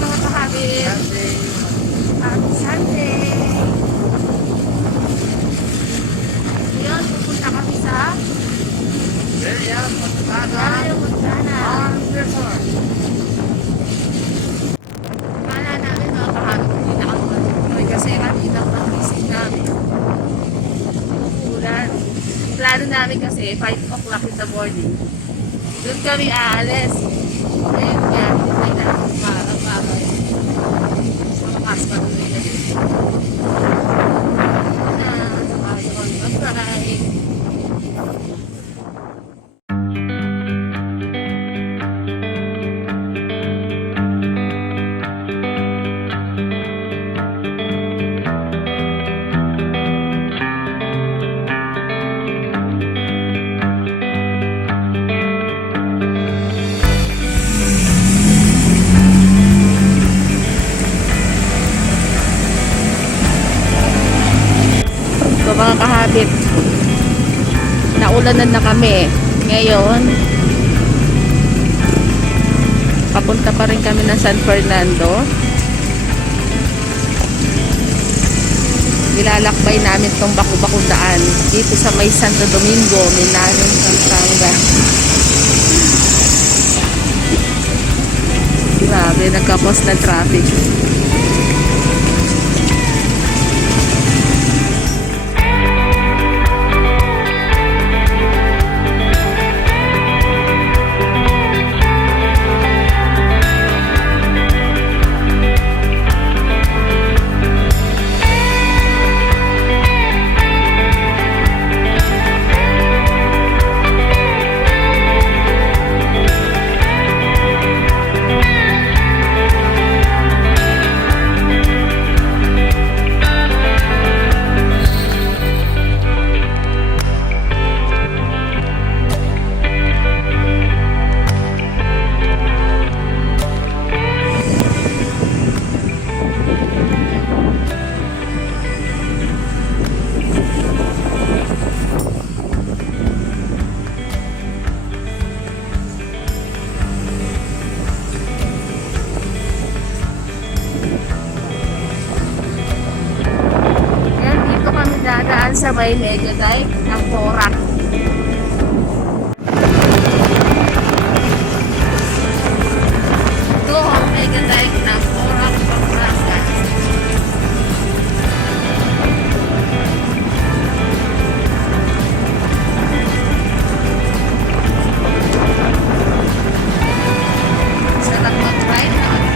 mga kahabit. Happy Sunday. Ngayon, pupunta kami sa Gala Montana. Kala namin mga kahabit, hindi nakapagpapalay kasi kanina ang gising namin. Ulan. Plano namin kasi 5 o'clock in the morning. Doon kami aalis. Ngayon nga, hindi na parang-parang. Sa makas pa doon na din. Bye-bye. So mga kahabit, naulanan na kami ngayon. Papunta pa rin kami ng San Fernando. Nilalakbay namin tong baku-bakong daan dito sa may Santo Domingo, Minanong, Pampanga. Grabe, nagkakos ng traffic. Dadaan sa may Megadite ng Porac. Ito ang Megadite ng Porac, Pampanga. Sarap mag-ride na ang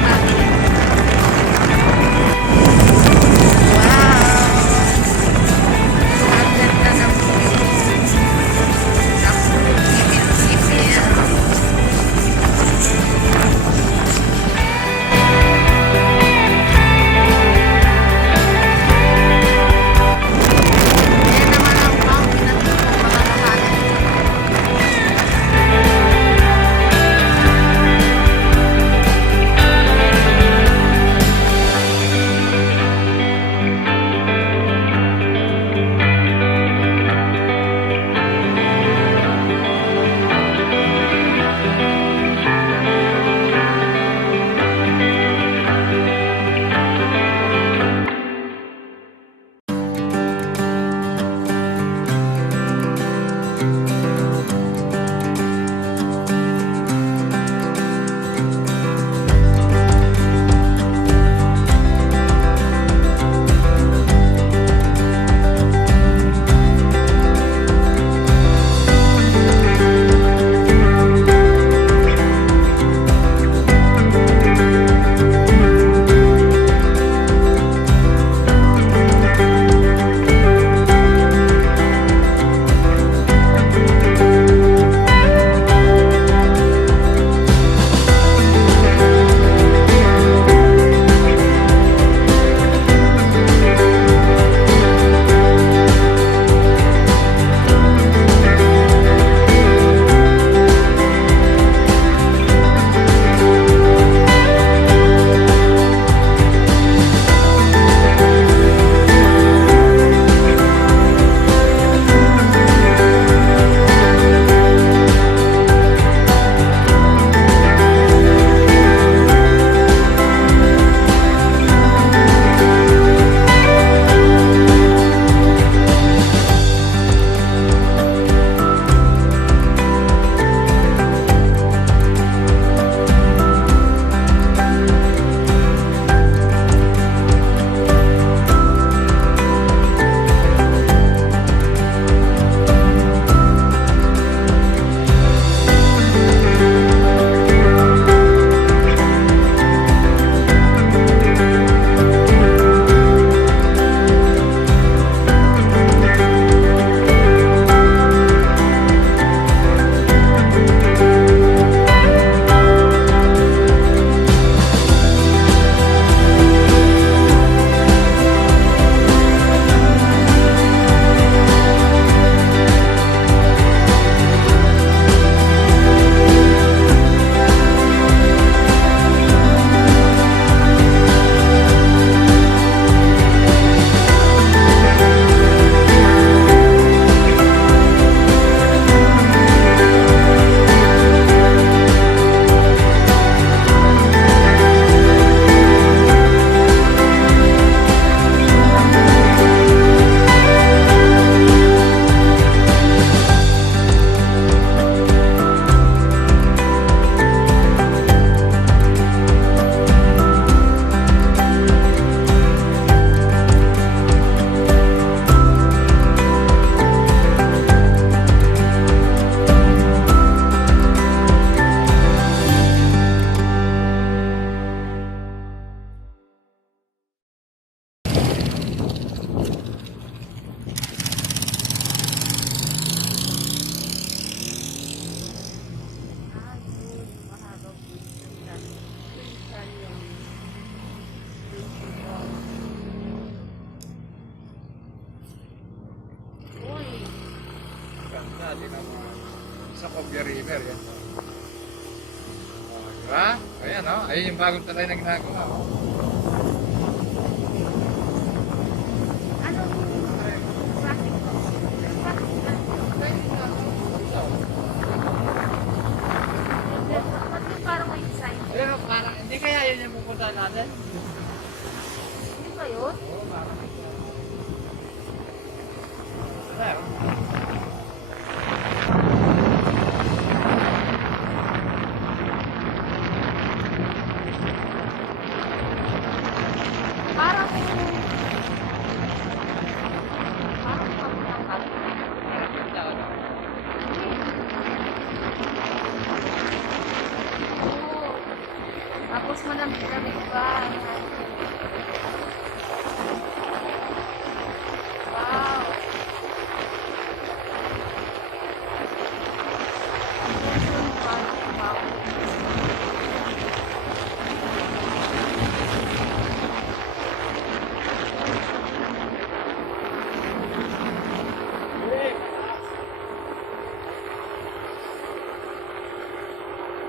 natin ang sa Cobia River. Yan. Diba? Ayan, oh. Ayun yung bagong talay na ginagawa. Oh. Anong traffic ko? Ba't yung parang may sign? Pero parang, hindi kaya yun yung pupunta natin? Hindi ba yun? Oo, parang. Wala, oh. Parang papunta. Oo. Tapos malamig-lamig pa. Wow.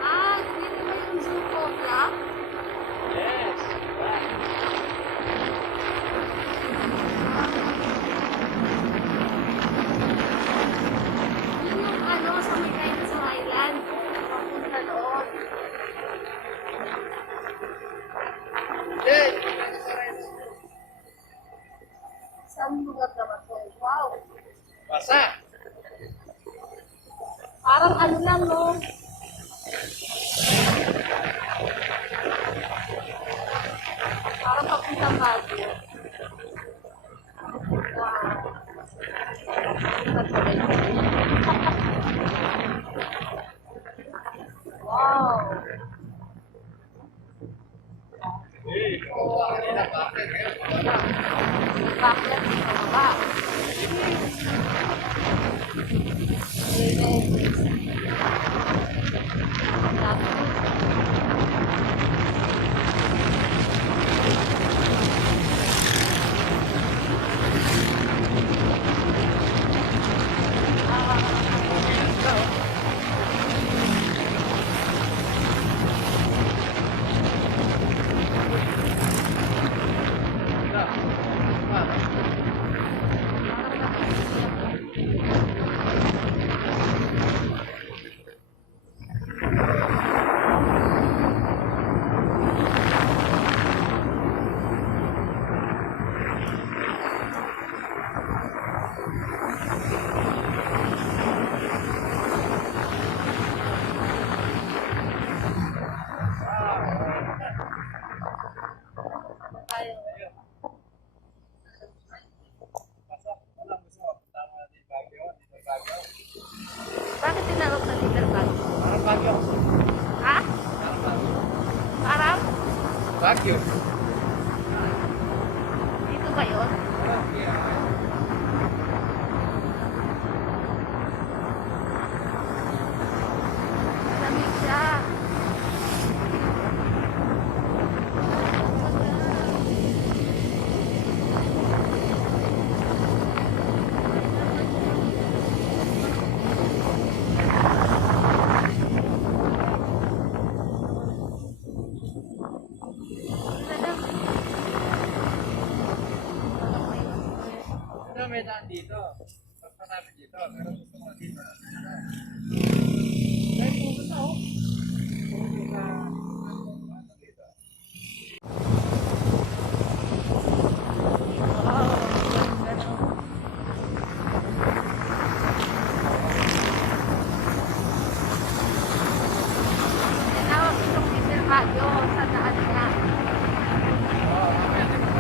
Ah, dito ba yung Zootopia? Yes. Yun yung ano, sa may Dinosaur Island. Papunta doon. Yes. Saan lugar naman to? Wow. Basa. Parang ano lang, no? Parang papuntang Baguio. Wow. Bakit? Pababa. Bakit tinawag na Little Baguio? Parang Baguio. Ha? Parang Baguio. Parang? Baguio. Dito ba yun? Malamig siya. Ano may daan dito? Pagka namin dito. Pero gusto ko dito. Ay, pupunta oh. Pupunta. Dito. Tinawag itong Little Baguio sa daan niya. Oo, mamaya dito.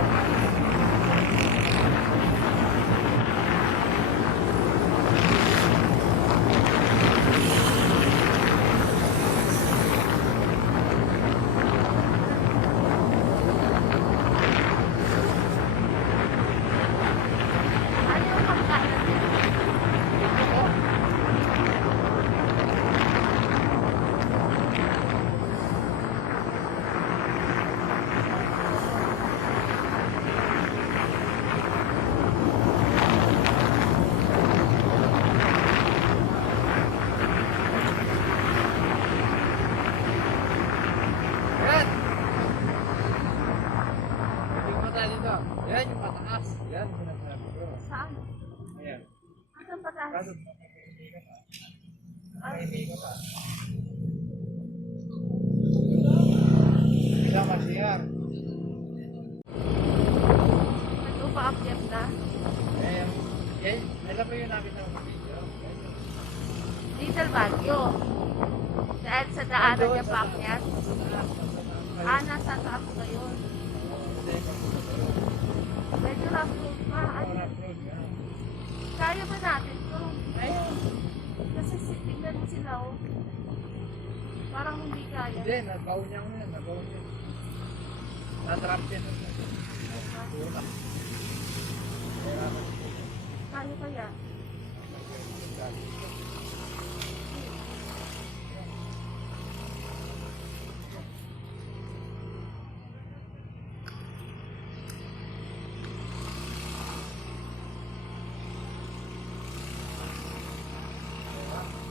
Saan? Ayan. Saan pa tayo? Kaso, hindi ka pa. Isang CR. Nag-upaakyat na. Alam mo yun namin ng video. Little Baguio. Dahil sa daanan niya paakyat. Nasa taas ngayon. Medyo rough road pa. Kaya ba natin ito? Ayun. Kasi tignan mo sila oh. Parang hindi kaya. Hindi, nagbaon niya ko yan. Nagbaon niya. Natrap siya. Tulak. Kaya kaya?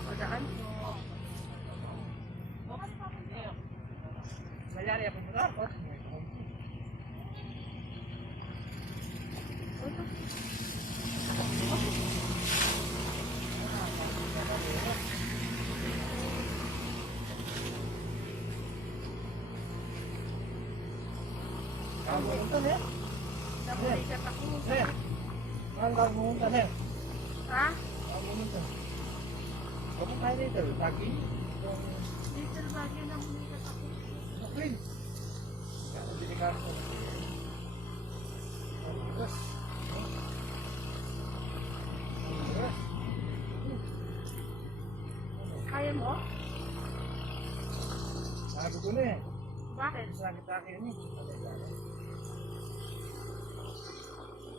Padaan po. Mayari ako mula ako. Nabulikat ako. Ang pumunta na. Ha? Ang pumunta. Ako tayo dito. Lagi. Little Baguio nabulikat ako. Okay. Kaya dinikas ko. Kaya mo? Sabi ko na eh. Bakit? Sakit akin eh.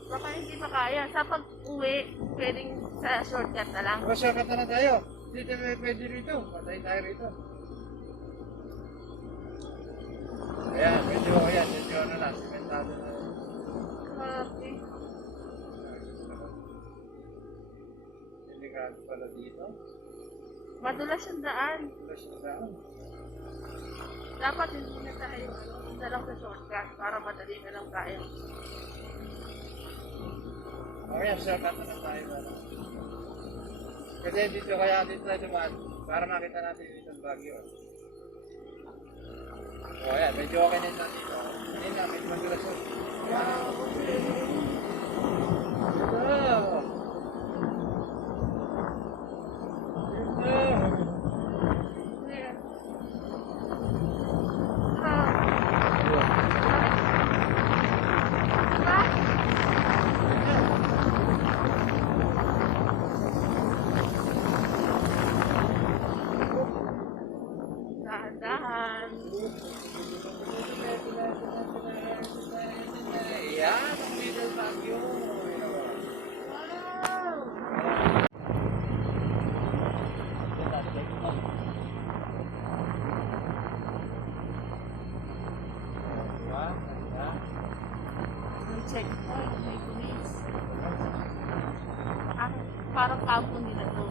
Baka hindi makaya. Sa pag-uwi, pwedeng sa shortcut na lang. O, shortcut na tayo. Dito pwede rito. Patay tayo rito. Ayan, medyo ano na. Simentado na. Grabe. Dinikas pala dito. Madulas yung daan. Plus na daan. Dapat hindi na tayo na lang sa shortcut para madali na lang tayo. Okay, shortcut na tayo. Kasi dito tayo dumaan para makita natin dito ang Baguio. O ayan, medyo okay na yun dito. Hindi na, medyo madulas yun. Wow! Wow! Ayan. Diba? Dahan-dahan. Ayan, ang Little Baguio. Wow! May checkpoint, may police. Ah, parang kampo nila to.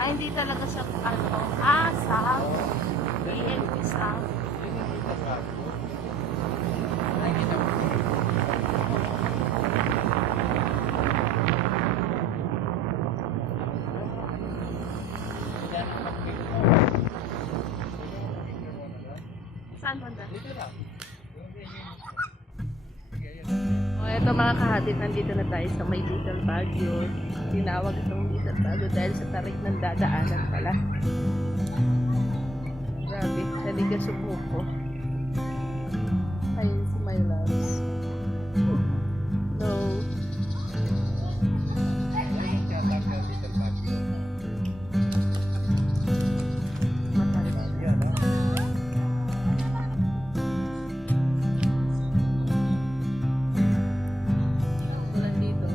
Ay, hindi talaga siya ano. Ah, South. PNP South. Saan banda? O, eto mga kahatid, nandito na tayo sa may Little Baguio. Tinawag itong Little Baguio dahil sa tarik ng dadaanan pala. Grabe, naliga sumuko. Ayun si my loves. No. Ulan dito.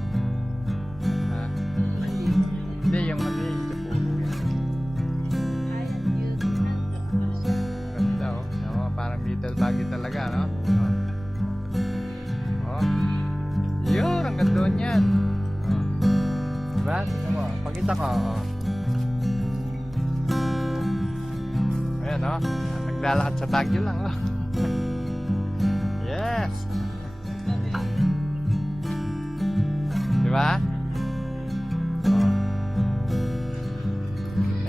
Ulan dito. Hindi, yung mali, sa puno yan. Ay, cute. Ganda oh. Oo, parang Little Baguio talaga, no? Oh. Yun, ang ganda niyan. Oh. Diba? Tignan mo, pakita ko. Oh. Ayan, oh. Naglalakad sa Baguio lang, oh. Yeah. Di ba? Oh.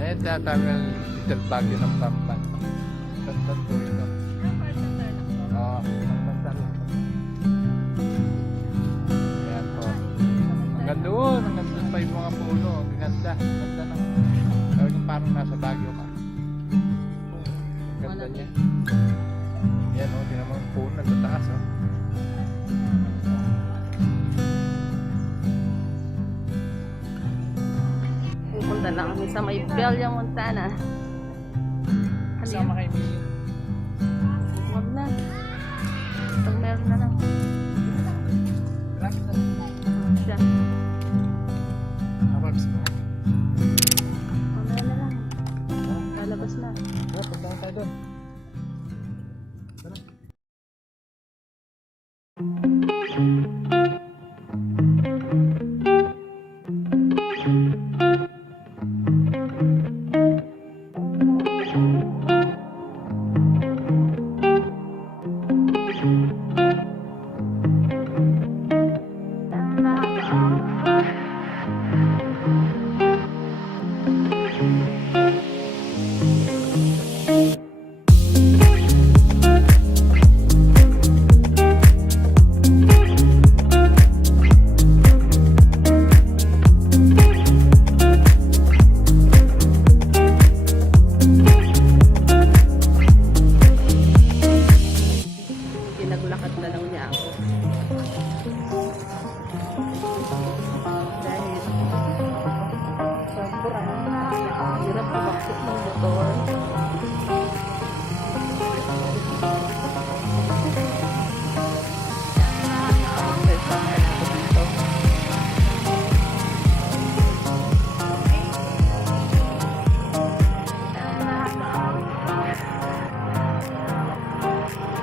Eh, tatawag ng Little Baguio ng Pampan. Tantan po ito. Oo, tantan. Ayan po. Hanggang doon pa yung mga puno. Ang ganda. Ganda ng... Talagang parang nasa Baguio ka. Ganda niya. Yan o, tinan mo yung puno. Nagtataas o. Pupunta na kami sa may Bella Montana. Kasama kay Mili. Huwag na. Pag meron na lang. Lapit na. Siya. Kapag gusto mo. Mamaya na lang. Lalabas na. Punta tayo doon. Tara. Pinaglakad na lang niya ako. Dahil sobrang hirap pumakit ng motor. Okay, summer ako dito.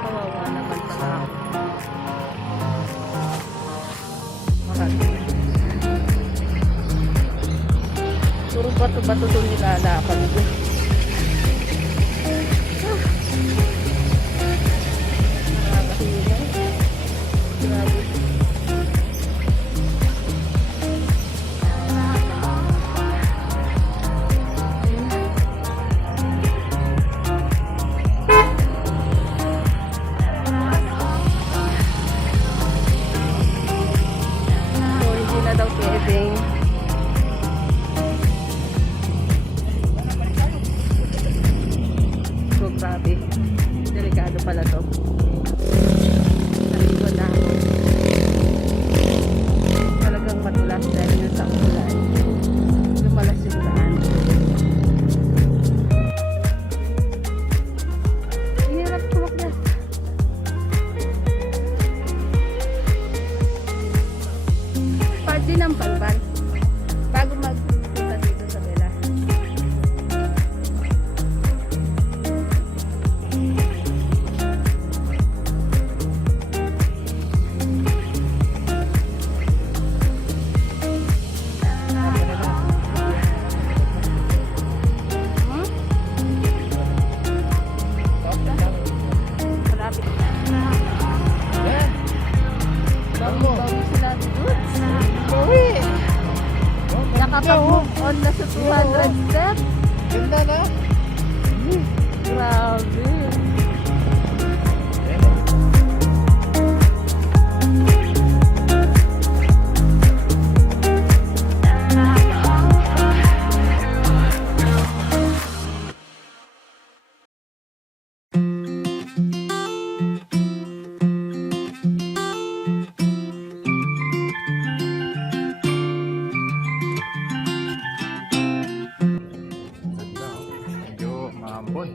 Kawawa naman pala ako. Marami. Puro bato-bato doon nilalakad ko. Nakakahina. Grabe. So, hindi na daw pwedeng so, grabe. Delikado pala to. Naligo na ako. Talagang matulas dahil yun sa ulan. Lumalas yung ulan. Hirap tumaklas. Part din ng Palban. Bago magpunta dito sa Bella. Hmm? Malapit na. Yan. Bawi sila dito. Bawi. Nakapag-move on na sa 200 steps. Ganda na. Grabe. Ganda oh. Medyo maambon.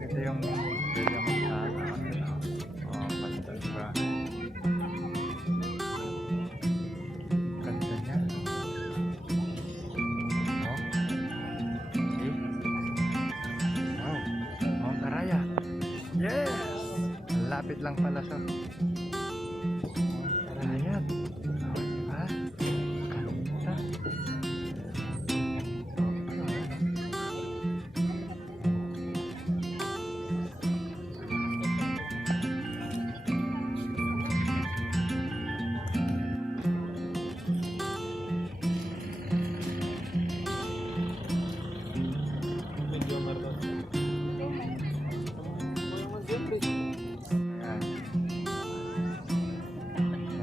Ito yung Bella Montana. Oh, basta diba? Ganda niya. Oh. Okay. Wow. Mount Araya. Yes! Lapit lang pala siya. Mount Araya. Oh, diba? Ganda.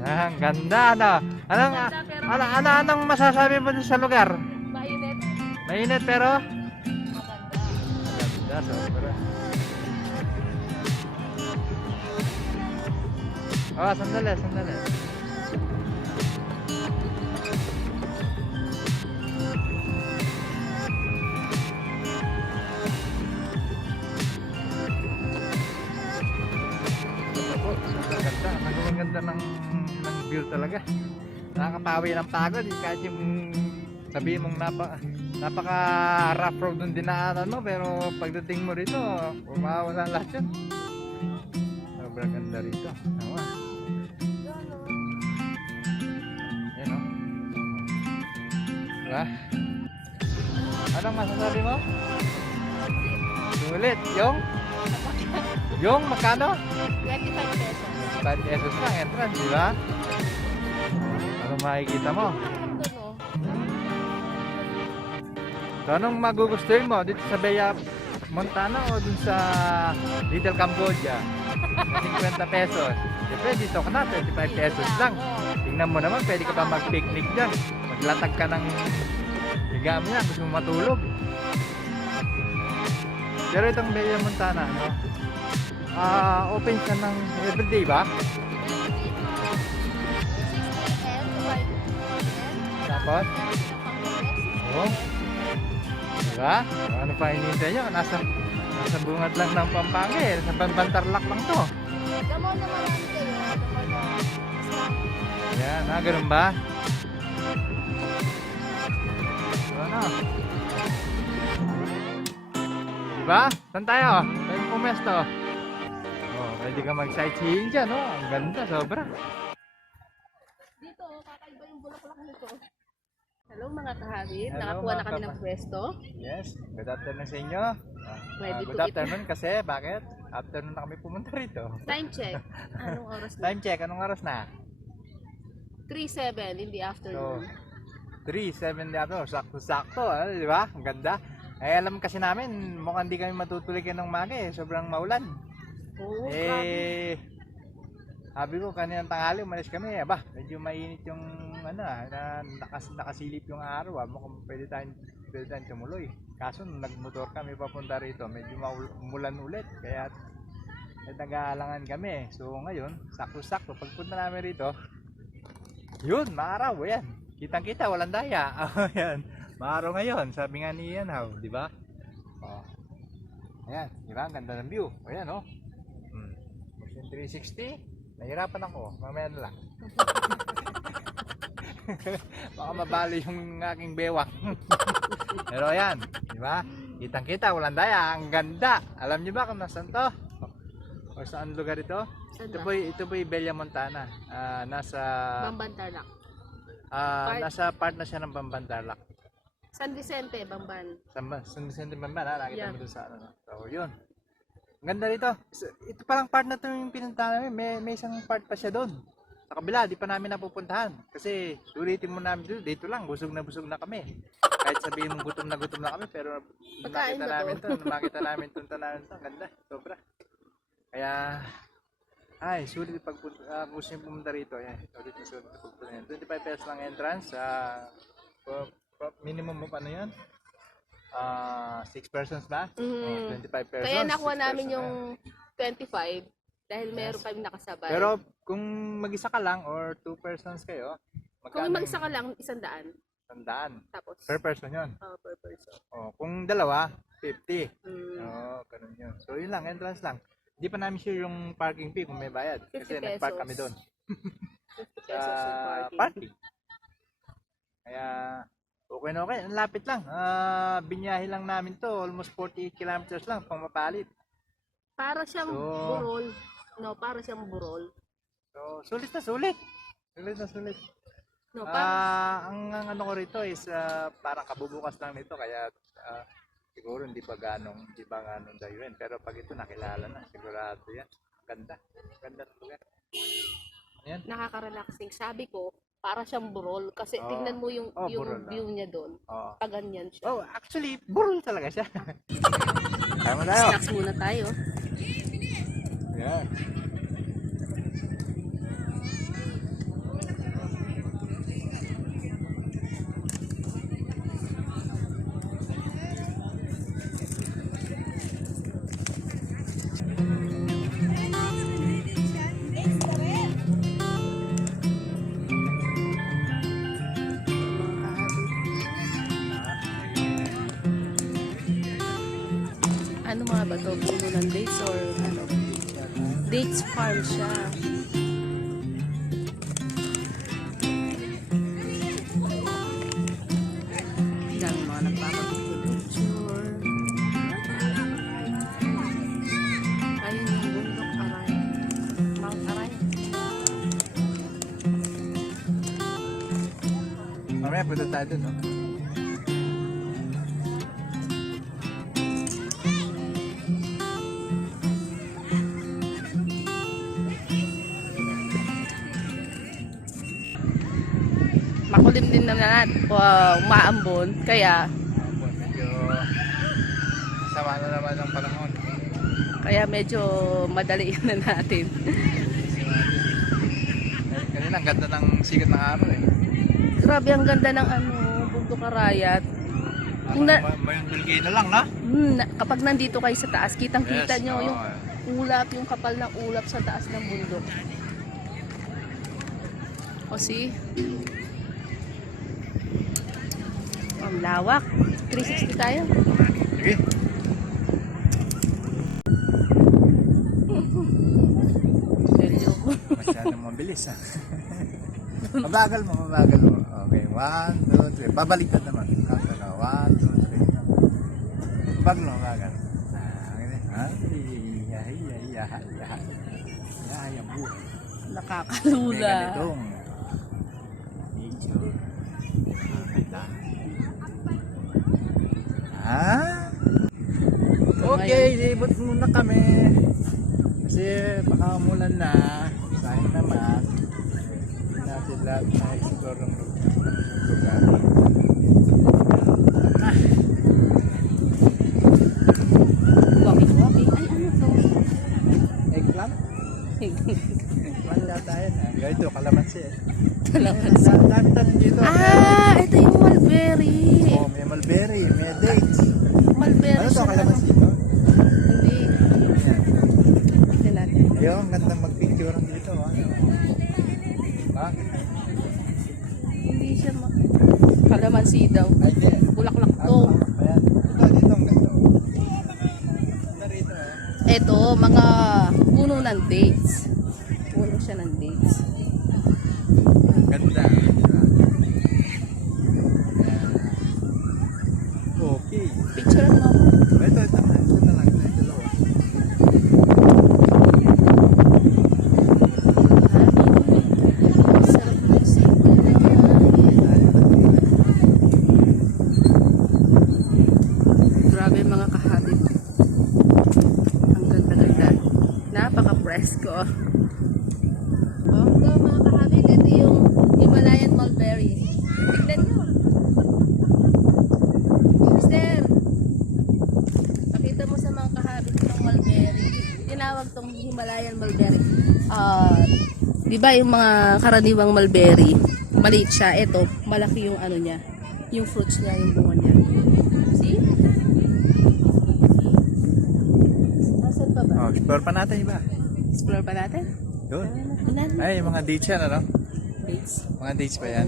Ang ganda, ano? Anong, Ganda, pero anong masasabi mo dun sa lugar? mainit. Mainit pero? Maganda. Ganda, sobra. Oh, sandali, sandali. Opo, sobrang ganda. Sobrang ganda ng view talaga. Nakakapawi ng pagod. Kahit yung sabihin mong napaka rough road ng dinaanan mo, pero pagdating mo rito, umawala lahat yun. Sobrang ganda rito. Tama. Yan o. Diba? Anong masasabi mo? Sulit. Yung magkano? 25 pesos. 5 pesos lang entrance, di ba? Ano makikita mo? Doon o. So, anong magugustuhin mo dito sa Bella Montana o dun sa Little Cambodia? 50 pesos. Siyempre dito ka na, 25 pesos lang. Tingnan mo naman, pwede ka pa mag-picnic dyan. Maglatag ka ng higa mo yan, gusto mo matulog. Pero itong Bella Montana, no? Open siya ng everyday ba? Tapos? Oo. Diba? Ano pa hinihintay nyo? Nasa bungad lang ng Pampanga eh. Sa Bantarlac lang to. Gamon na marami kayo. Gamon na isang. Ayan, ganun ba? So, ano? Diba? Saan tayo? Tayo pumesto. Oh, pwede ka mag-sightseeing dyan, oh. Ang ganda, sobra. Dito, kakaiba yung bulaklak nito. Hello mga kaharin, Hello, nakakuha na mga kami ng pwesto. Yes, good afternoon sa inyo. Ready to Good eat. afternoon kasi, bakit? Afternoon na kami pumunta rito. Time check. Anong oras na? Time check, anong oras na? 3:07 in the So, afternoon. 3:07 na ako, sakto-sakto, di ba? Ang ganda. Eh, alam kasi namin, mukhang di kami matutuloy ng umaga eh, sobrang maulan. Oh, grabe. Eh, sabi ko, kaninang tanghali, umalis kami, medyo mainit yung, nakasilip yung araw, mukhang pwede tayong tumuloy. Kaso, nung nagmotor kami papunta rito, medyo umulan ulit, kaya nag-aalangan kami. So, ngayon, sakto-sakto, pagpunta namin rito, yun, maaraw, yan. Kitang-kita, walang daya. Ayan, maaraw ngayon, sabi nga ni Ian, di ba? Oh. Ayan, di ba? Ang ganda ng view. Ayan, oh. Motion 360. Nahirapan ako, mamaya na lang. Baka mabali yung aking bewang. Pero ayan, di ba? Kitang-kita, walang daya. Ang ganda. Alam niyo ba kung nasaan to? O saan lugar ito? Saan Ito ba? po Bella Montana. Nasa Bamban Tarlac. nasa part na siya ng Bamban-Tarlac. San Vicente, Bamban. San Vicente Bamban, nakita Yeah. mo dun sa ano. So, yun. Ang ganda rito. Ito palang part na ito yung pinuntahan namin. May isang part pa siya doon. Sa kabila, di pa namin napupuntahan. Kasi sulitin mo namin dito lang. Busog na kami. Kahit sabihin mong gutom na kami. Pero Pagkain makita na namin to. to. Makita namin ito. Ang ganda. Sobra. Kaya, ay, sulit pag gusto nyo pumunta rito. Ayan, sulit na pagpunta yan. 25 pesos lang entrance. Minimum mo pa ano yan? 6 persons ba? Mhm. 25 pesos. Kaya nakuha 6 namin person yung 25 dahil meron Yes. kami nakasabay. Pero kung mag-isa ka lang or 2 persons kayo, kung mag-isa ka lang, 100. 100. Tapos, Per person yun. per person. Kung dalawa, 50. Mm. Ganun yun. So yun lang, entrance lang. Hindi pa namin sure yung parking fee kung may bayad. 50 Kasi nag-park pesos. kami doon. 50 pesos yung parking. Parking. Kaya, okay na okay. Ang lapit lang. Binyahe lang namin to. Almost 48 kilometers lang pang mapalit. Para siyang So- burol. No, para siyang burol. So, sulit na sulit. Sulit na sulit. No, para Ang ano ko rito is parang kabubukas lang nito. Kaya siguro hindi pa ganong dayuin. Pero pag ito nakilala na, sigurado yan. Ganda. Ganda ng lugar. Ayan. nakaka-relaxing. Sabi ko, para siyang burol. Kasi Oo. tingnan mo yung Burol na. view niya doon. Oo. Paganyan siya. Oh, actually, burol talaga siya. Kaya mo tayo. Snacks muna tayo. Yan. to, puno ng dates or ano. Dates farm siya. Dami mga nagpapapicture. Ayun yung bundok Aray. Mount Aray. Mamaya punta tayo dun, no? Makulim din naman at umaambon. Kaya Medyo sama na naman ang panahon. medyo madali na natin. Kanina ang ganda ng sikat ng araw eh. Grabe ang ganda ng ano, bundok Arayat. Kung na- May Pilgino lang, no? Kapag nandito kayo sa taas, kitang-kita Yes, nyo oo. yung ulap, yung kapal ng ulap sa taas ng bundok. O see? Ang lawak. 360 tayo. Sige. Seryo. Masyadong mabilis ah. Mabagal mo. Okay, 1, 2, 3. Babaliktad naman. 1, 2, 3. Mabagal. Ang buhay. Nakakalula. May ganitong nature. Nakakita. Okay, libot muna kami. Kasi baka umulan na. Sayang naman. Hindi natin lahat na-explore ng lugar. Walking. Ay, ano to? Eggplant? Eggplant yata yan. Ganito, kalamansi eh. Kalamansi. Dami tanin dito. Ito yung mulberry. Oh, may mulberry, may dates. Mulberry Ano to, siya. kalamansi to? Hindi. Yan. Ito natin. Ayun, ang ganda magpicture dito. Bakit? Hindi siya kalamansi daw. Ay, hindi. Bulaklak to. Ayan. Dito, ang ganda. Ganda rito. Ito, mga puno ng dates. Puno siya ng dates. Ganda. Okay. Picture mo. Ito na. Ito na lang. Ito dalawa. Sarap ng sipa. Grabe mga kahabib. Ang ganda-ganda. Napaka-presko. Oh, ito mga kahabib. Ito yung Himalayan mulberry. Tignan nyo. Mister, pakita mo sa mga kahabib ng mulberry. Tinawag tong Himalayan mulberry. Di ba yung mga karaniwang mulberry, maliit siya. Ito, malaki yung ano niya. Yung fruits niya, yung bunga niya. See? Nasaan pa ba? Oh, explore pa natin iba. Explore pa natin? Doon. Ulan. Ay, mga dates yan, ano? Dates. Mga dates pa yan.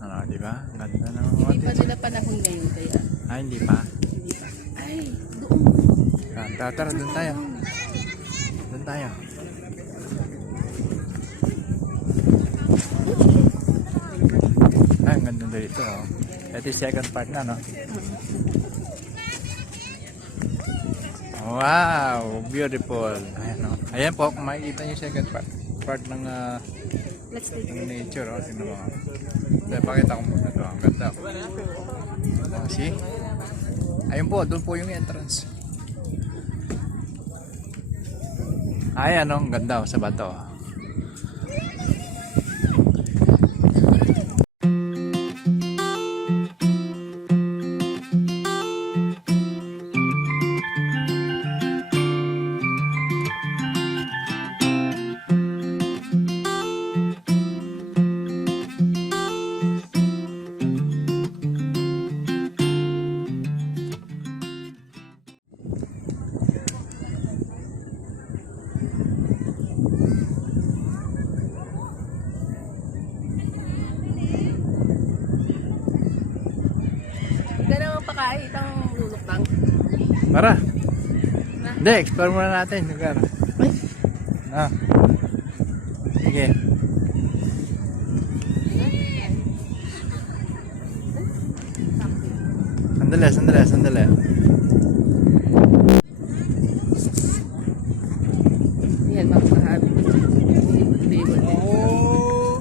Ano, di ba? Ganda ng mga Hindi pa dates. nila panahon ngayon kaya. Ay, hindi pa. Hindi pa. Ay, doon. Tara, doon tayo. Doon tayo. Ay, ang ganda dito, oh. Ito yung second part na, no? Wow, beautiful. Ayan, no? Ayan po, kung makikita niyo yung second part ng Let's take ng nature, oh. Tingnan mo. Dahil pakita ko muna to. Ang ganda. Oh, see? Ayun po, doon po yung entrance. Ay, ano, ang ganda, oh, sa bato. Hindi naman pakain itang luluktang. Tara. Na. Hindi, explore muna natin yung lugar. Ay, Ah. Sige. Sandali, sandali, sandali. yan mga kahabi. Libot-libot din. Oh!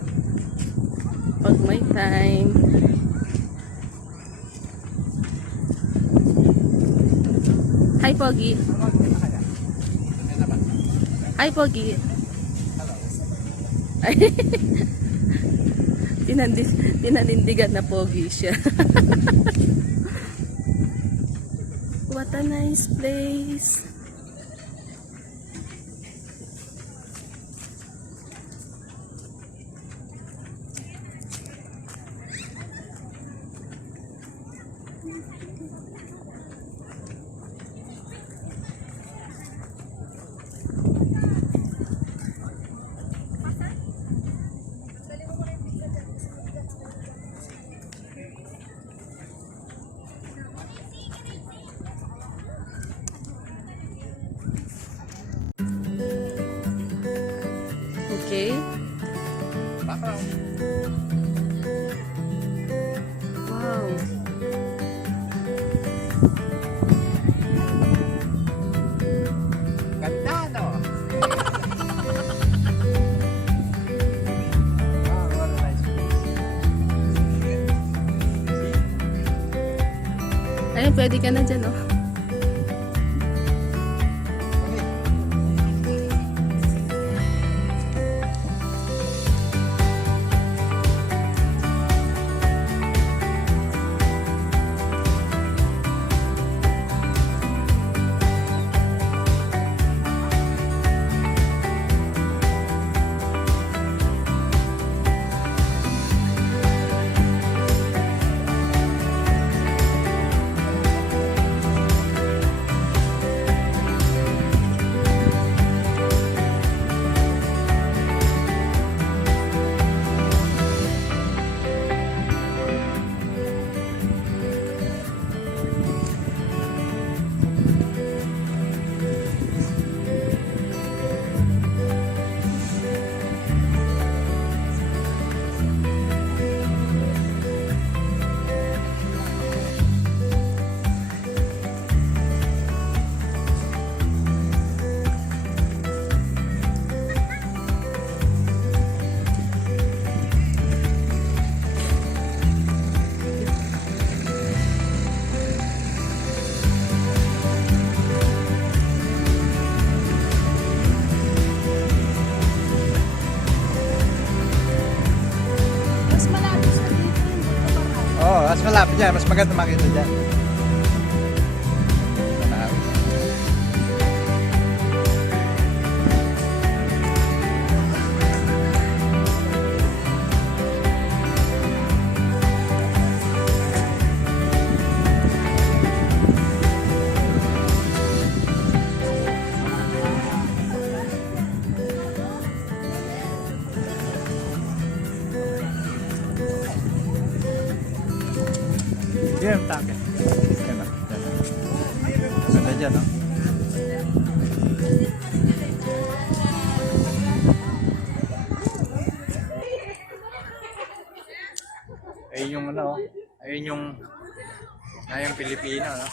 Pag may time. Hi, Pogi. Hi, Pogi. Ay, tinanindigan na Pogi siya. What a nice place. Okay. Wow. Ganda, no? Wow, what a nice place. Ayun, pwede ka na dyan, oh. Oo, mas malapit dyan. Mas maganda makita dyan. Marami. Yan ang take. Yan na. Maganda dyan, no? Ayun yung ano, ayun yung Pilipino, no?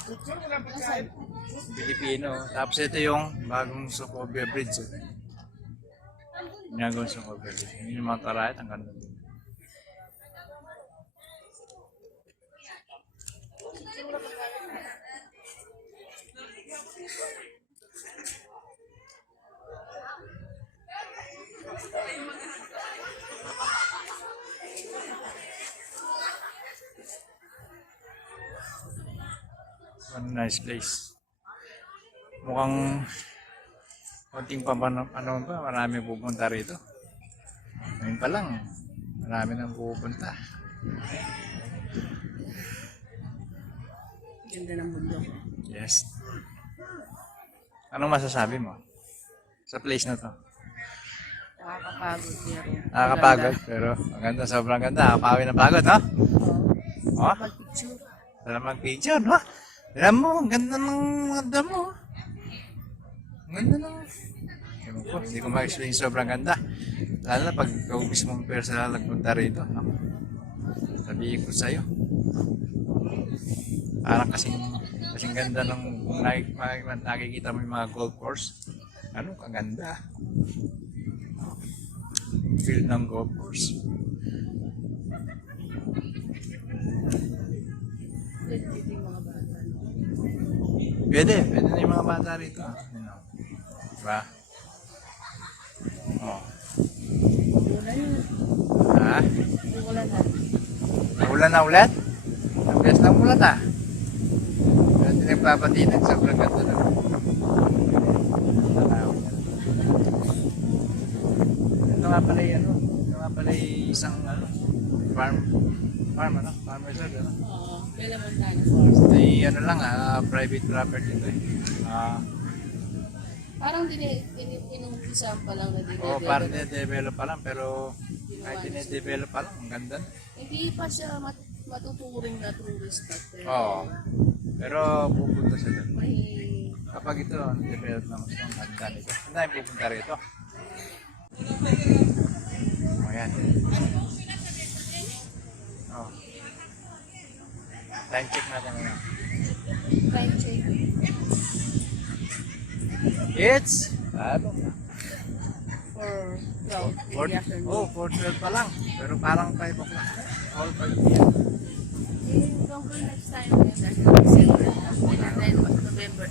Pilipino. Tapos ito yung bagong Sukovia Bridge. Ginagawang Sukovia Bridge. Yun yung mga karayat, ang ganda din. What a nice place. Mukhang konting pa marami pupunta rito. Ngayon pa lang, marami nang pupunta. Ganda ng mundo. Yes. Anong masasabi mo sa place na to? Nakakapagod pero Nakakapagod, pero maganda, sobrang ganda. Nakakapawi ng pagod, no? Oh, Pag-picture. sarap mag-picture, no? Alam mo, ang ganda ng mga damo. Ang ganda ng... Ewan ko, hindi ko ma-explain, sobrang ganda. Lalo na pag ikaw mismong personal nagpunta rito. No? Sabihin ko sa'yo. Parang kasing ganda ng kung nakikita mo yung mga golf course. Ano, kaganda. Field ng golf course. Pwede na yung mga bata rito. Ano, diba? Oh. Ha? Ulan na ulit? Ang bias lang ulan ah. Pero hindi nagpapatinan, sobrang ganda na. Ito nga pala yung ano, ito nga pala yung isang ano, farm ano, farm resort ano. Oo, Bella Montana Forest. Ito yung ano lang private property ito eh. Parang inumpisahan pa lang na Oo, parang dinedevelop pa lang pero kahit dinedevelop pa lang, ang ganda. Hindi pa siya matuturing na tourist spot. Oo. Pero pupunta sila. May... Kapag ito, develop ng gusto ang ganda nito. Hindi tayo pupunta rito. Ayan. Oh. Time check natin ngayon. Time check. It's ano? For 12 in the afternoon. Oh, 4:12 pa lang. Pero parang 5 o'clock. All 5 p.m. Don't go next time. December. And then November.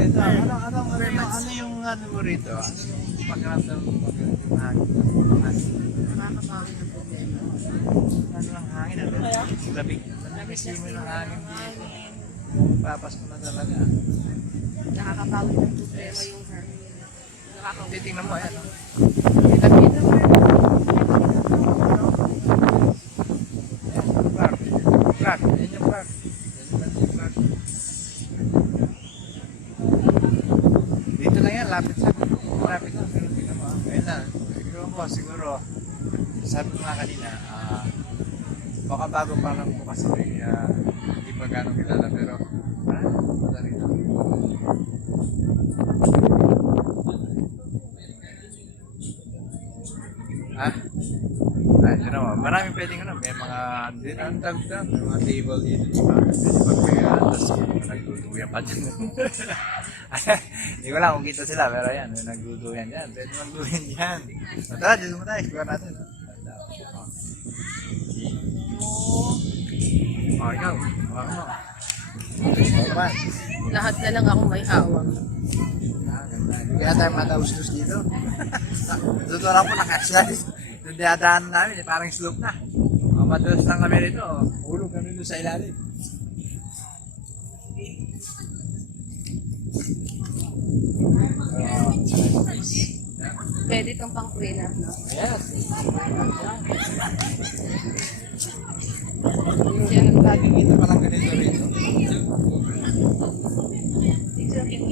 Ito, ano yung ano mo rito? Ano yung pakiramdam mo yung hangin? Nakakabawi ng problema. Ano lang hangin? Ano? Labig. Labig mo yung hangin. Papas mo na talaga. Nakakabawi ng problema yung hangin. Titingnan mo, ayan. Kita-kita mo. Clark. Yan yung Clark. Dito lang yan, lapit sa lapit lang. Pero tingnan mo, ayun na. Siguro, sabi ko nga kanina, baka bago pa lang po kasi hindi pa gano'ng kilala, pero wala rito. Ay, yun naman. Maraming pwedeng ano, may mga dinantag-tag, may mga table dito, diba? Pwede pagkayaan, tapos nagduduyan pa dyan. Hindi ko lang kung kita sila, pero yan, may nagduduyan dyan. Pwede magduduyan dyan. Tara, dito mo tayo, explore natin. Ikaw, hawakan mo. Hawakan. Lahat na lang ako may hawak. Kaya tayo mataus-tus dito. Totoo lang po nakasyalis. Yung dinadaanan namin, parang slope na. Madalas lang kami rito, hulog kami doon sa ilalim. Pwede itong pang prenup, no? Yes. Yan. Nakikita pa lang ganito rito. It's okay.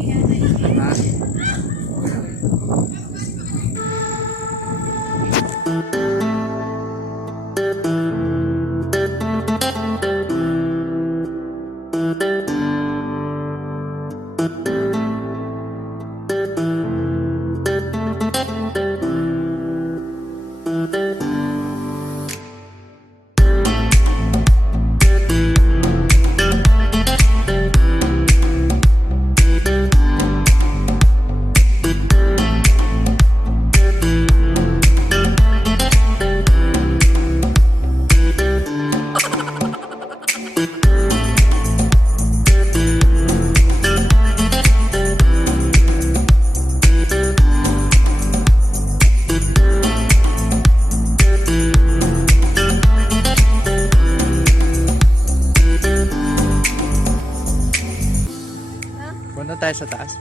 Ha? Punta tayo sa taas.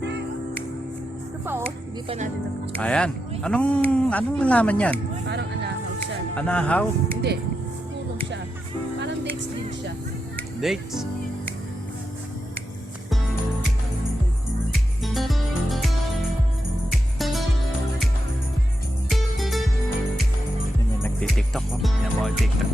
Ito pa, oh. Hindi pa natin na. Ayan. Anong nalaman yan? Parang anahaw siya. Anahaw? Hindi. Tulong siya. Parang dates din siya. Dates? Yan yung nagtitiktok ko. Yan mo, tiktok.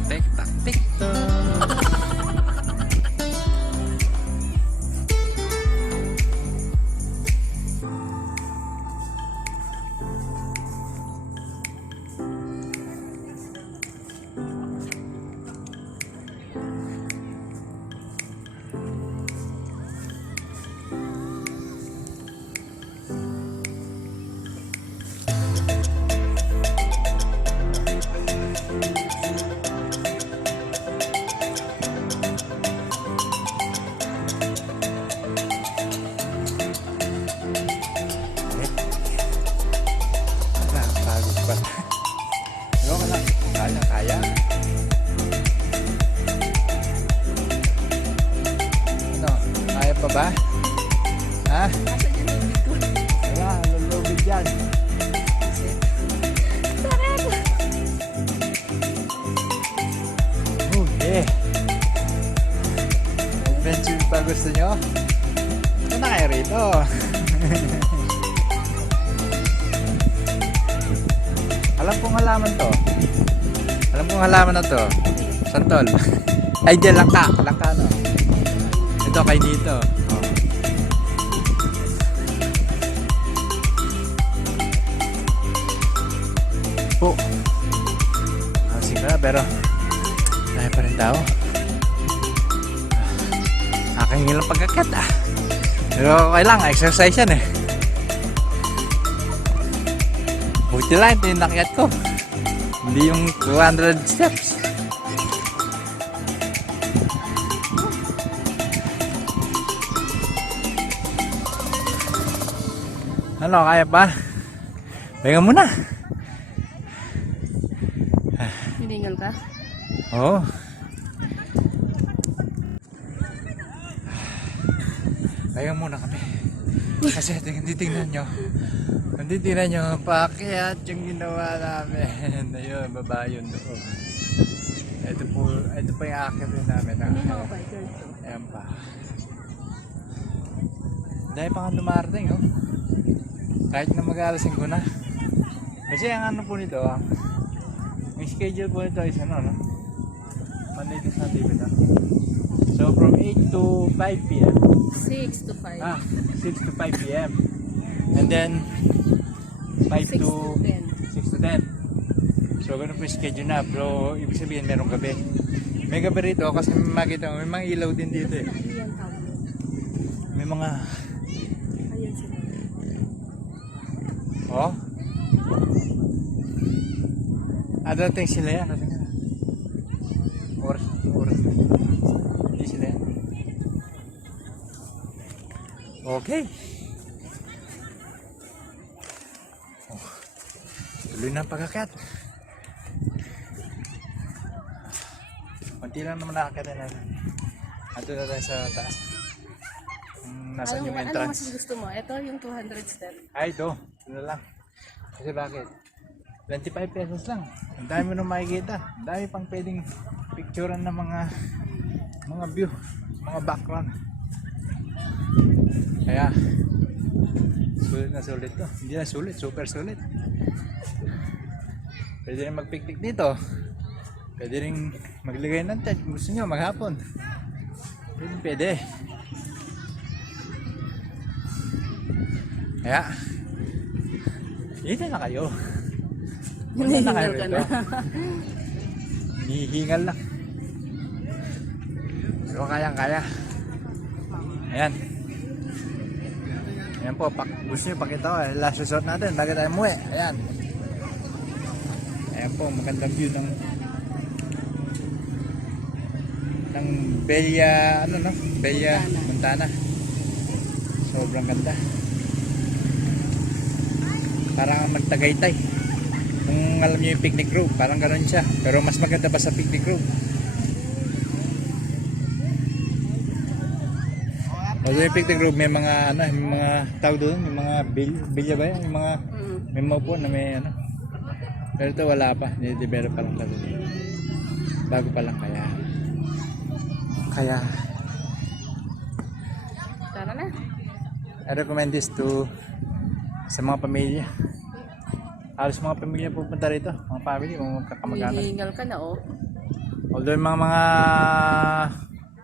Alam kong halaman to. Alam kong halaman na to. Santol. Ay, dyan, langka. Langka, no? Ito, kay dito. Oh. Po. Sige na, pero dahil pa rin tao. Aking ilang pagkakat, ah. Pero okay lang, exercise yan, eh. Buti lang, ito yung nakiat ko. Hindi yung 200 steps. Ano, kaya pa? Pahinga muna. Hiningal ka? Oo. Pahinga muna kami. Kasi titingnan nyo. Titingnan nyo, pakiat yung ginawa namin. Ayun, baba yun doon. Ito po yung akit rin namin. May mga bikers. Ayan pa. Dahil pa nga dumarating, oh. Kahit na mag-alasing ko na. Kasi ang ano po nito, yung schedule po nito is ano, no? Monday to Sunday ba ito? So from 8 to 5 p.m. 6 to 5. 6 to 5 p.m. And then 5 6 to to 10. 6 to 10. So ganun po yung schedule na. Pero ibig sabihin merong gabi. May gabi rito kasi makita mo, may mga ilaw din dito eh. Ayan tao. May mga... Ayan sila. Oh? Dating sila yan. Oras. Hindi sila yan. Okay. Oh. Tuloy na ang pagkakat. Kunti lang naman nakakita natin. Ato na tayo sa taas. Nasaan yung Ano entrance? mas gusto mo? Ito yung 200 step. Ay, ito. Ito na lang. Kasi bakit? 25 pesos lang. Ang dami mo nang makikita. Ang dami pang pwedeng picturean ng mga view, mga background. Kaya, sulit na sulit to. Hindi na sulit, super sulit. Pwede rin mag-picnic dito. Pwede rin maglagay ng tent. Kung gusto nyo, maghapon. Pwede. Kaya, dito na kayo. Hinihingal ka na. Hinihingal lang. Pero kaya. Ayan. Ayan po, gusto nyo pakita ko. Last resort natin, bago tayo muwi. Ayan. Ayan po, magandang view ng Bella, Bella Montana. Sobrang ganda. Parang magtagaytay. Kung alam niyo yung picnic group, parang ganoon siya. Pero mas maganda pa sa picnic group. Although yung picnic group may mga may mga tao doon, yung mga bilya ba yan? Yung mga may maupo na may Pero ito wala pa, ni-develop pa lang kasi. Bago pa lang kaya. Tara na. I recommend this to sa mga pamilya. Halos mga pamilya pupunta rito, mga family, mga kakamag-anak. Hinihingal ka na, oh. Although yung mga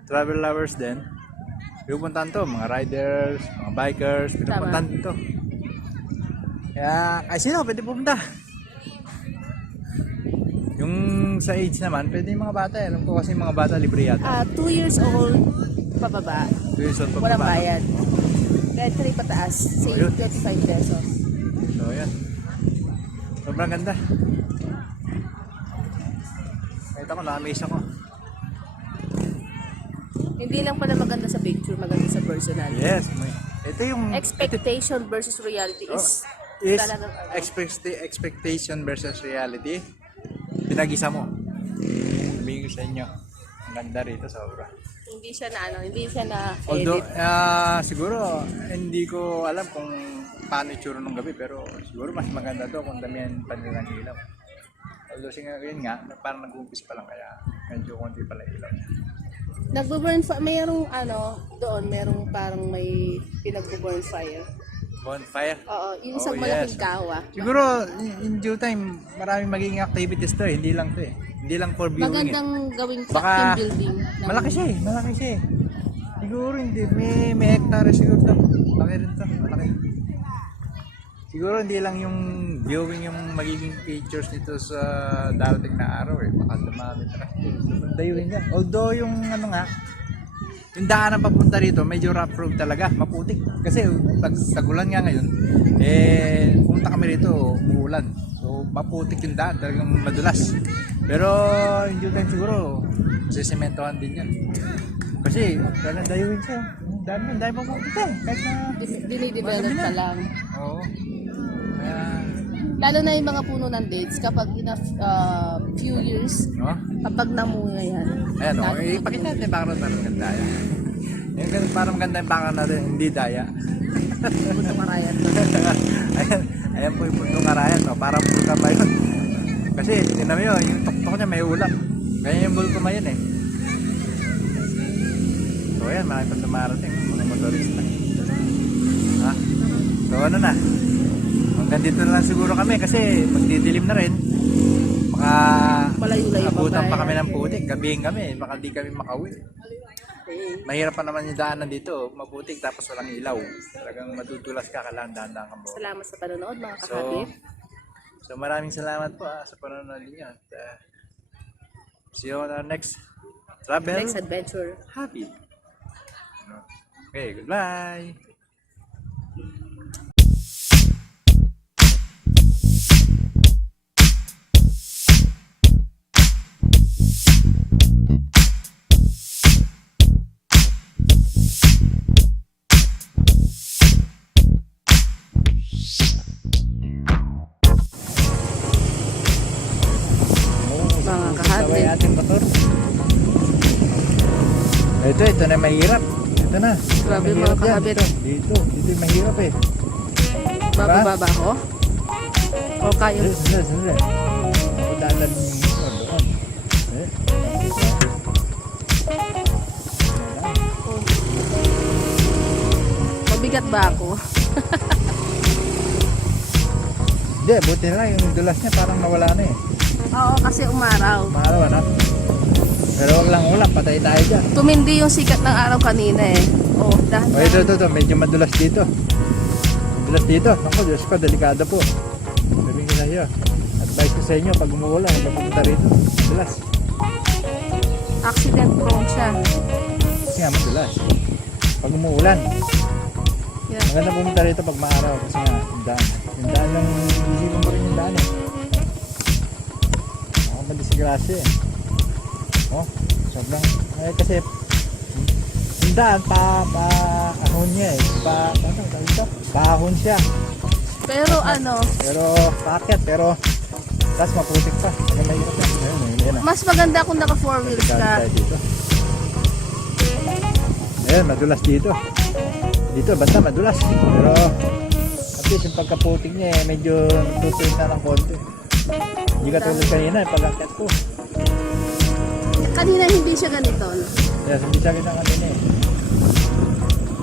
travel lovers din, pinupuntahan to, mga riders, mga bikers, pinupuntahan dito. Kaya, sino, pwede pupunta. Yung sa age naman, pwede yung mga bata. Alam ko kasi yung mga bata libre yata. 2 years old pababa. 2 years old pa Walang bata. bayad. Kahit 3 pataas, say Ayun. 25 pesos. So, yan. Sobrang ganda. Kahit ako, na-amaze ako. Hindi lang pala maganda sa picture, maganda sa personal. Yes. Ito yung... Expectation versus reality is is talagang expectation versus reality. Pinag-isa mo. Sabihin ko sa inyo. Ang ganda rito, sobra. hindi siya na hindi siya na Although, edit. siguro, hindi ko alam kung paano itsura ng gabi, pero siguro mas maganda to kung damihan pa nila ng ilaw. Although, yun nga, parang nag-umpis pa lang kaya medyo konti pala ilaw. Nagbo-burn mayroong doon, merong parang may pinagbo-burn fire. bonfire. Oo, yung isang Oh, malaking yes. kawa. Siguro, in due time, maraming magiging activities to eh. Hindi lang to eh. Hindi lang for viewing eh. Magandang gawing Baka, team building. malaki siya eh. Malaki siya eh. Siguro hindi. May hectare siguro to. Malaki rin to. Malaki. Siguro hindi lang yung viewing yung magiging features nito sa darating na araw eh. Baka dumami pa. Dayuhin yan. Although yung ano nga, yung daanan papunta rito, medyo rough road talaga, maputik. Kasi pag tagulan nga ngayon, eh, pumunta kami rito, umuulan. So, maputik yung daan, talagang madulas. Pero, in due time siguro, sisimentohan din yan. Kasi, talagang dayuhin siya. Dami pa pupunta eh. Kahit na, Dinidevelop pa lang. oo. Kaya, Lalo na yung mga puno ng dates kapag in a few years, no? kapag namunga yan. Ayan o, lalo- ipakita natin yung background natin ng daya. Yung ganun, parang maganda yung background natin, hindi daya. Puto Marayan. ayan po yung puntong karayan, no? Parang bulkan ba yun? Kasi, tinan mo yun, yung tuktok niya may ulap. Ganyan yung bulkan ba yun eh. So ayan, marami pa dumarating, mga motorista. Ha? So ano na? Hanggang dito na lang siguro kami kasi magdidilim na rin. Baka Malayo-layo pa abutan ba pa yan? kami ng putik, gabihin kami, baka di kami makauwi. Mahirap pa naman yung daanan dito, maputik tapos walang ilaw. Talagang madudulas ka, kailangan dahan-dahan ka mo. Salamat sa panonood mga So, kakabit. so maraming salamat po sa panonood niyo. At, see you on our next travel. Next adventure. Happy. Okay, goodbye. Mga kahati. Sabay ating motor. Ito na mahirap. Ito na. Grabe, Mahirap mga yan. kakabit. Dito yung mahirap eh. Bababa ba ako? O kayo? Sandali. Ako dalan yung motor doon. Eh. Mabigat ba ako? Hindi, buti na lang yung dulas niya parang nawala na eh. Oo, kasi umaraw. Maaraw na. Pero wag lang ulam, patay tayo dyan. Tumindi yung sikat ng araw kanina eh. Oh, dahan. O ito, medyo madulas dito. Madulas dito. Naku, Diyos ko, delikado po. Sabihin ko sa iyo. Advice ko sa inyo, pag umuulan, huwag pupunta rito. Madulas. Accident prone siya. Kasi nga madulas. Pag umuulan, Yeah. maganda pumunta rito pag maaraw. Kasi nga, yung daan. Yung daan lang, isipin mo rin yung daan eh. Ako madisgrasya eh. Oh, sobrang, kasi, yung daan, ahon niya eh. Paahon siya. Pero ano, Pero packet, pero tapos maputik pa. Kaya mahirap yan. Ayun. mas maganda kung naka 4 wheels Delikado ka. tayo dito. Ayun, madulas dito. Dito, basta madulas. Pero at least yung pagkaputik niya eh, medyo tutuin na ng konti. Hindi ka tulad kanina, pag-akyat ko. Kanina hindi siya ganito. No? Kaya hindi siya kita kanina eh.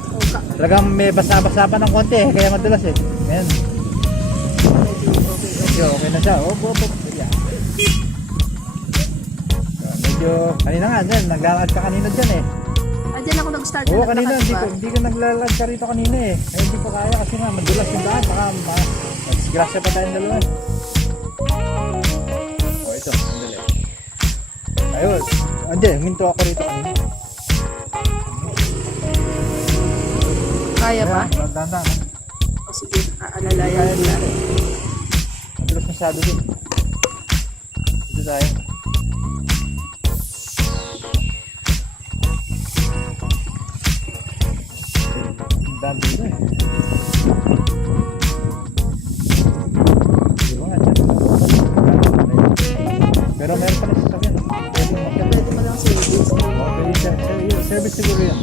O, Talagang may basa-basa pa ng konti eh, kaya madulas eh. Ayan. Okay na siya. Yan. Medyo, kanina nga dyan, naglalakad ka kanina dyan eh. Diyan ako nag-start Oo, na kanina, naglakad, hindi ka naglalakad ka rito kanina eh. Ay, hindi ko kaya kasi nga, madulas yung daan. Baka disgrasya pa tayong dalawa. O, ito, sandali. Ayun, hindi, huminto ako rito kanina. Kaya ba? Dahan-dahan. O sige, aalalayan ko na. Madulas masyado din. Dito tayo. Dahan dito eh. Di ba nga dyan? Pero meron pa rin sasakyan. Pwede makyat. Pwede mo lang service. Okay, service siguro yan.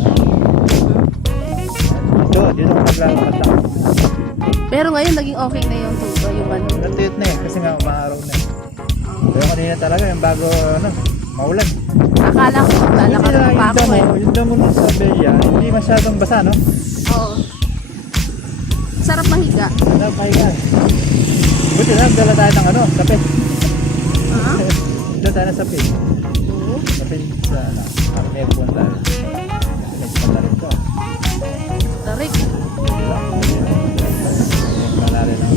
Dito ako naglalakad ako. Pero ngayon naging okay na yung tuba, yung ano. Natuyot na eh, kasi nga umaaraw na eh. Pero kanina talaga, yung bago, maulan. Akala ko maglalakad pa ako eh. Yung damo ng sa Bella, hindi masyadong basa, no? Oo. Sarap mahiga. Ano, pahinga. Buti na, dala tayo ng ano, kape. Ha? Dala tayo ng sapi. Oo. Sapi sa, ano, ang may buwan tayo. Nagpanda rin to. Tarik. Wala rin ang